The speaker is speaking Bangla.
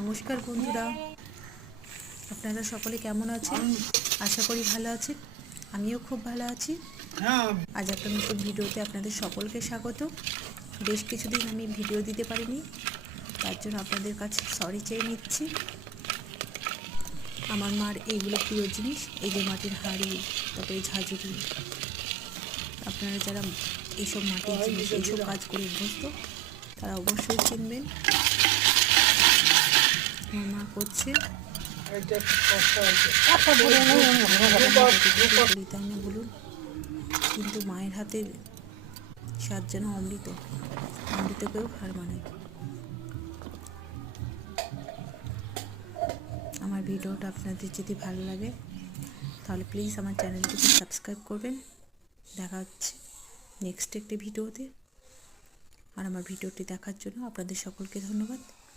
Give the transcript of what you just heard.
নমস্কার বন্ধুরা, আপনারা সকলে কেমন আছেন? আশা করি ভালো আছেন। আমিও খুব ভালো আছি। আজ একটা নতুন ভিডিওতে আপনাদের সকলকে স্বাগত। বেশ কিছুদিন আমি ভিডিও দিতে পারিনি, তার জন্য আপনাদের কাছে সরি চেয়ে নিচ্ছি। আমার মার এইগুলো প্রিয় জিনিস, এই যে মাটির হাঁড়ি, তারপরে ঝাঁঝরি। আপনারা যারা এইসব মাটির জিনিস, এইসব কাজ করে অভ্যস্ত, তারা অবশ্যই চিনবেন। আমার মা করছে, তাই না বলুন? কিন্তু মায়ের হাতের স্বাদ যেন অমৃত, অমৃতকেও হার মানায়। আমার ভিডিওটা আপনাদের যদি ভালো লাগে তাহলে প্লিজ আমার চ্যানেলটিকে সাবস্ক্রাইব করবেন। দেখা হচ্ছে নেক্সট একটি ভিডিওতে। আর আমার ভিডিওটি দেখার জন্য আপনাদের সকলকে ধন্যবাদ।